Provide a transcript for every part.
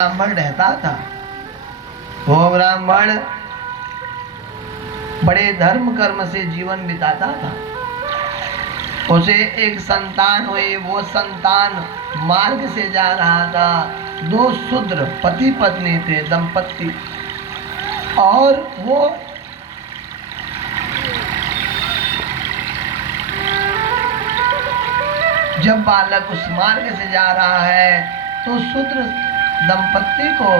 ब्राह्मण रहता था। वो ब्राह्मण बड़े धर्म कर्म से जीवन बिताता था। उसे एक संतान हुई। वो संतान मार्ग से जा रहा था। दो शूद्र पति पत्नी थे, दंपत्ति, और वो जब बालक उस मार्ग से जा रहा है तो शूद्र दंपत्ति को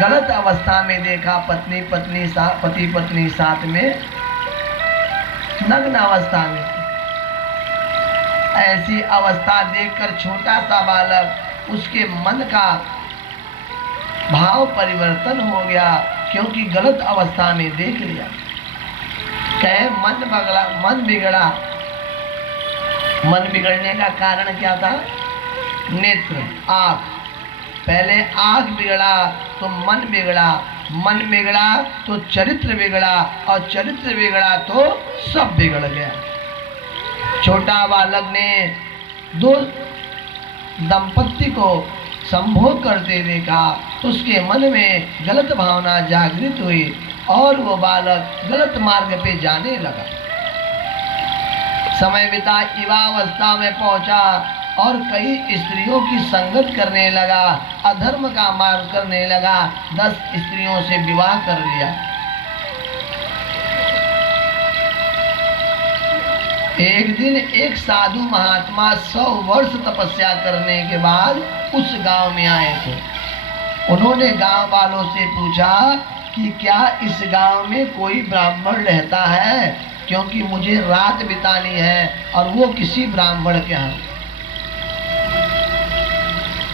गलत अवस्था में देखा। पति पत्नी साथ में नग्न अवस्था में। ऐसी अवस्था देखकर छोटा सा बालक, उसके मन का भाव परिवर्तन हो गया, क्योंकि गलत अवस्था में देख लिया। कहे मन बिगड़ा। मन बिगड़ने का कारण क्या था? नेत्र, आँख। पहले आँख बिगड़ा तो मन बिगड़ा, मन बिगड़ा तो चरित्र बिगड़ा, और चरित्र बिगड़ा तो सब बिगड़ गया। छोटा बालक ने दो दंपत्ति को संभोग करते देखा, उसके मन में गलत भावना जागृत हुई और वो बालक गलत मार्ग पे जाने लगा। समय बिता युवावस्था में पहुंचा और कई स्त्रियों की संगत करने लगा, अधर्म का मार्ग करने लगा। 10 स्त्रियों से विवाह कर लिया। एक दिन एक साधु महात्मा 100 वर्ष तपस्या करने के बाद उस गांव में आए थे। उन्होंने गांव वालों से पूछा कि क्या इस गांव में कोई ब्राह्मण रहता है, क्योंकि मुझे रात बितानी है, और वो किसी ब्राह्मण के यहाँ।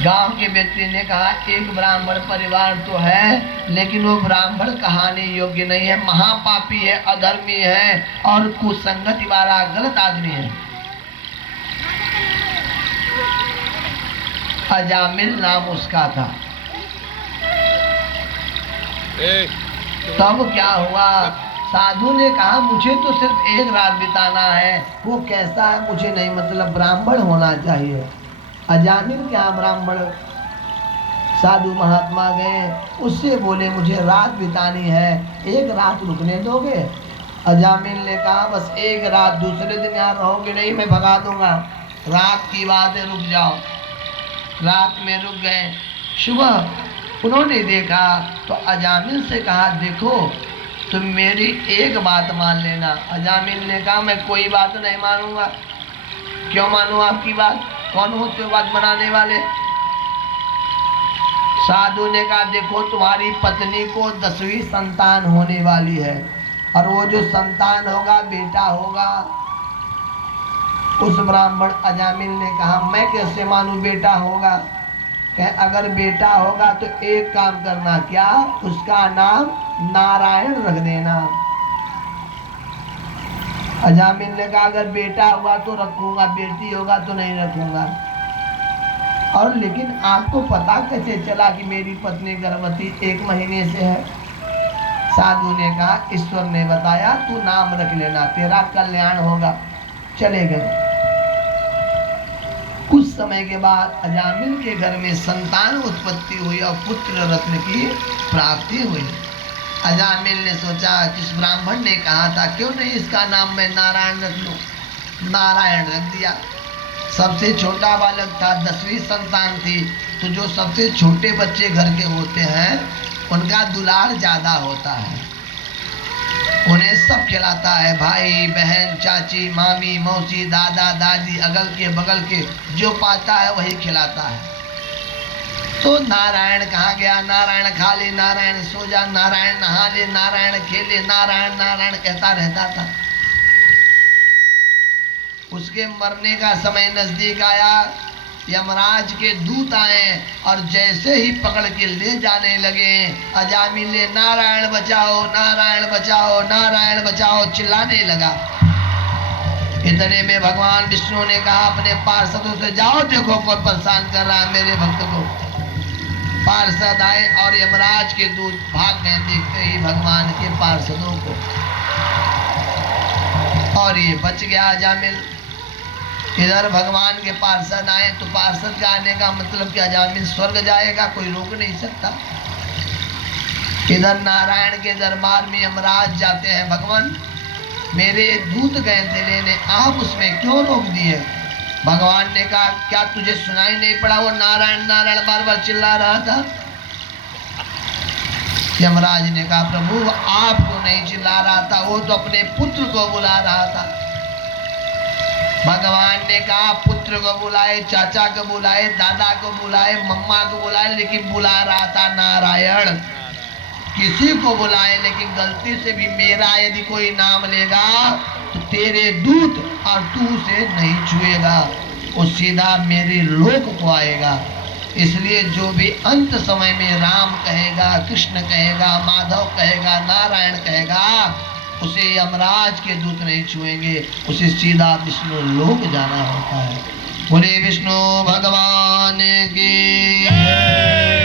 गांव के व्यक्ति ने कहा, एक ब्राह्मण परिवार तो है, लेकिन वो ब्राह्मण कहानी योग्य नहीं है, महापापी है, अधर्मी है और कुसंगति वाला गलत आदमी है। अजामिल नाम उसका था। तब क्या हुआ? साधु ने कहा, मुझे तो सिर्फ एक रात बिताना है, वो कैसा है मुझे नहीं मतलब, ब्राह्मण होना चाहिए। अजामिल क्या ब्राह्मण? साधु महात्मा गए, उससे बोले मुझे रात बितानी है, एक रात रुकने दोगे? अजामिल ने कहा, बस एक रात, दूसरे दिन यहाँ रहोगे नहीं, मैं भगा दूंगा। रात की बात है, रुक जाओ। रात में रुक गए। सुबह उन्होंने देखा तो अजामिल से कहा, देखो तुम मेरी एक बात मान लेना। अजामिल ने कहा, मैं कोई बात नहीं मानूंगा। क्यों मानूं आपकी बात? कौन होते हो बात बनाने वाले? साधु ने कहा, देखो तुम्हारी पत्नी को 10वीं संतान होने वाली है, और वो जो संतान होगा बेटा होगा। उस ब्राह्मण अजामिल ने कहा, मैं कैसे मानूं बेटा होगा? कहे, अगर बेटा होगा तो एक काम करना, क्या? उसका नाम नारायण रख देना। अजामिल ने कहा, अगर बेटा हुआ तो रखूंगा, बेटी होगा तो नहीं रखूंगा। और लेकिन आपको पता कैसे चला कि मेरी पत्नी गर्भवती 1 महीने से है? साधु ने कहा, ईश्वर ने बताया, तू नाम रख लेना, तेरा कल्याण होगा। चले गए। कुछ समय के बाद अजामिल के घर में संतान उत्पत्ति हुई और पुत्र रत्न की प्राप्ति हुई। अजामिल ने सोचा, जिस ब्राह्मण ने कहा था, क्यों नहीं इसका नाम मैं नारायण रख लूं। नारायण रख दिया। सबसे छोटा बालक था, 10वीं संतान थी, तो जो सबसे छोटे बच्चे घर के होते हैं उनका दुलार ज्यादा होता है। उन्हें सब खिलाता है, भाई बहन, चाची, मामी, मौसी, दादा दादी, अगल के बगल के, जो पाता है वही खिलाता है। तो नारायण कहाँ गया? नारायण खा ले, नारायण सो जा, नारायण नहा ले, नारायण खेले, नारायण नारायण कहता रहता था। उसके मरने का समय नजदीक आया। यमराज के दूत आए और जैसे ही पकड़ के ले जाने लगे, अजामिल ने नारायण बचाओ, नारायण बचाओ, नारायण बचाओ चिल्लाने लगा। इतने में भगवान विष्णु ने कहा अपने पार्षदों से, जाओ देखो कौन परेशान कर रहा है मेरे भक्त को। पार्षद आए और यमराज के दूत भाग गए, देखते ही भगवान के पार्षदों को, और ये बच गया अजामिल। इधर भगवान के पार्षद आए तो पार्षद का आने का मतलब क्या, जामिन स्वर्ग जाएगा, कोई रोक नहीं सकता। इधर नारायण के दरबार में यमराज जाते हैं, भगवान मेरे दूत गए थे लेने, आप उसमें क्यों रोक दिए? भगवान ने कहा क्या तुझे सुनाई नहीं पड़ा वो नारायण नारायण बार बार चिल्ला रहा था? यमराज ने कहा प्रभु आपको नहीं चिल्ला रहा था, वो तो अपने पुत्र को बुला रहा था। भगवान ने कहा पुत्र को बुलाए, चाचा को बुलाए, दादा को बुलाए, मम्मा को बुलाए, लेकिन बुला रहा था नारायण। किसी को बुलाए लेकिन गलती से भी मेरा यदि कोई नाम लेगा तो तेरे दूत और तू उसे नहीं छुएगा, वो सीधा मेरे लोक को आएगा। इसलिए जो भी अंत समय में राम कहेगा, कृष्ण कहेगा, माधव कहेगा, नारायण कहेगा, उसे यमराज के दूत नहीं छुएंगे, उसे सीधा विष्णु लोक जाना होता है। बोले विष्णु भगवान की।